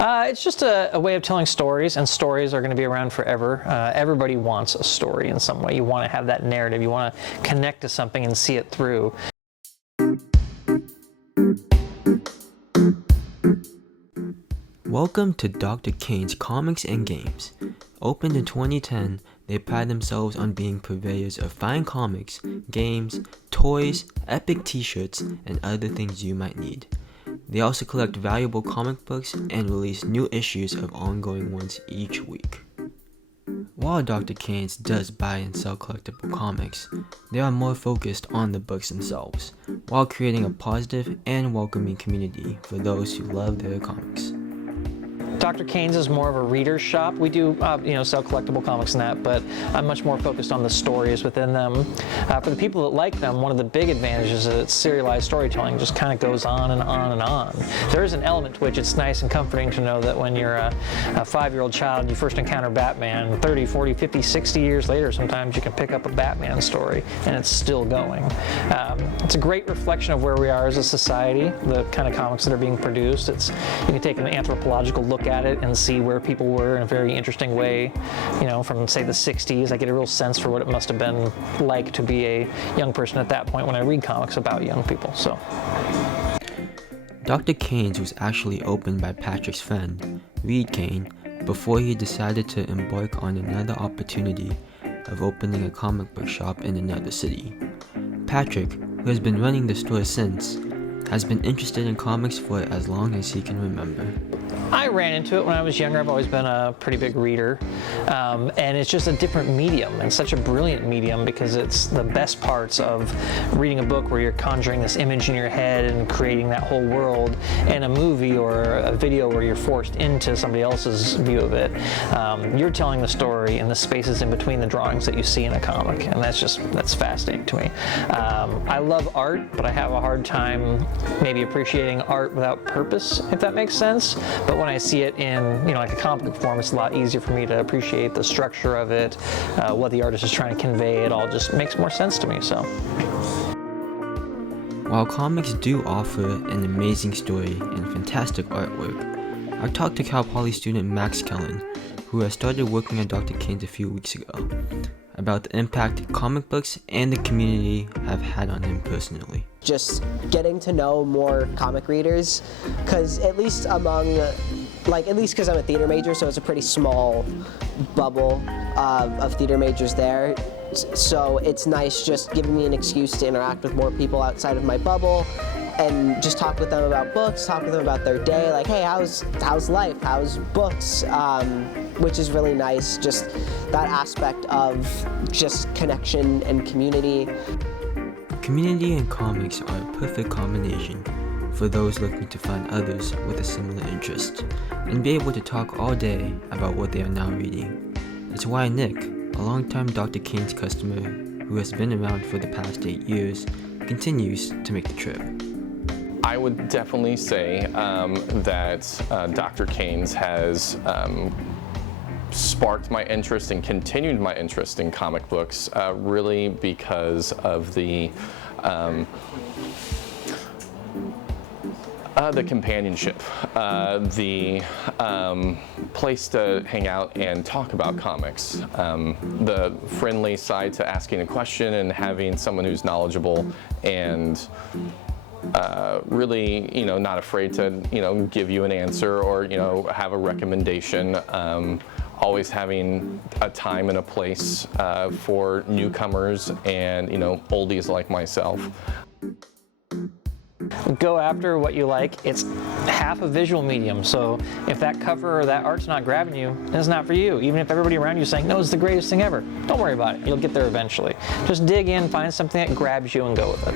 It's just a way of telling stories, and stories are going to be around forever. Everybody wants a story in some way. You want to have that narrative. You want to connect to something and see it through. Welcome to Dr. Kane's Comics and Games. Opened in 2010, they pride themselves on being purveyors of fine comics, games, toys, epic t-shirts, and other things you might need. They also collect valuable comic books and release new issues of ongoing ones each week. While Dr. Kane's does buy and sell collectible comics, they are more focused on the books themselves, while creating a positive and welcoming community for those who love their comics. Dr. Kane's is more of a reader's shop. We do, sell collectible comics and that, but I'm much more focused on the stories within them. For the people that like them, one of the big advantages is that serialized storytelling. It just kind of goes on and on and on. There is an element to which it's nice and comforting to know that when you're a 5-year-old child and you first encounter Batman, 30, 40, 50, 60 years later, sometimes you can pick up a Batman story and it's still going. It's a great reflection of where we are as a society, the kind of comics that are being produced. You can take an anthropological look at it and see where people were in a very interesting way, from say the 60s. I get a real sense for what it must have been like to be a young person at that point when I read comics about young people. So, Dr. Kane's was actually opened by Patrick's friend, Reed Kane, before he decided to embark on another opportunity of opening a comic book shop in another city. Patrick, who has been running the store since, has been interested in comics for as long as he can remember. I ran into it when I was younger. I've always been a pretty big reader, and it's just a different medium, and such a brilliant medium because it's the best parts of reading a book where you're conjuring this image in your head and creating that whole world, and a movie or a video where you're forced into somebody else's view of it. You're telling the story in the spaces in between the drawings that you see in a comic, and that's fascinating to me. I love art, but I have a hard time maybe appreciating art without purpose, if that makes sense. But when I see it in, like a comic book form, it's a lot easier for me to appreciate the structure of it, what the artist is trying to convey. It all just makes more sense to me, so. While comics do offer an amazing story and fantastic artwork, I talked to Cal Poly student Max Kellen, who has started working at Dr. Kane's a few weeks ago, about the impact comic books and the community have had on him personally. Just getting to know more comic readers, because at least because I'm a theater major, so it's a pretty small bubble of theater majors there. So it's nice just giving me an excuse to interact with more people outside of my bubble and just talk with them about books, talk with them about their day, like, hey, how's life, how's books, which is really nice, just that aspect of just connection and community. Community and comics are a perfect combination for those looking to find others with a similar interest and be able to talk all day about what they are now reading. It's why Nick, a longtime Dr. Kane's customer who has been around for the past 8 years, continues to make the trip. I would definitely say that Dr. Kane's has sparked my interest and continued my interest in comic books, really because of the companionship, the place to hang out and talk about comics, the friendly side to asking a question and having someone who's knowledgeable and really, not afraid to, give you an answer or, have a recommendation. Always having a time and a place for newcomers and, oldies like myself. Go after what you like. It's half a visual medium, so if that cover or that art's not grabbing you, it's not for you. Even if everybody around you is saying, no, it's the greatest thing ever, don't worry about it. You'll get there eventually. Just dig in, find something that grabs you and go with it.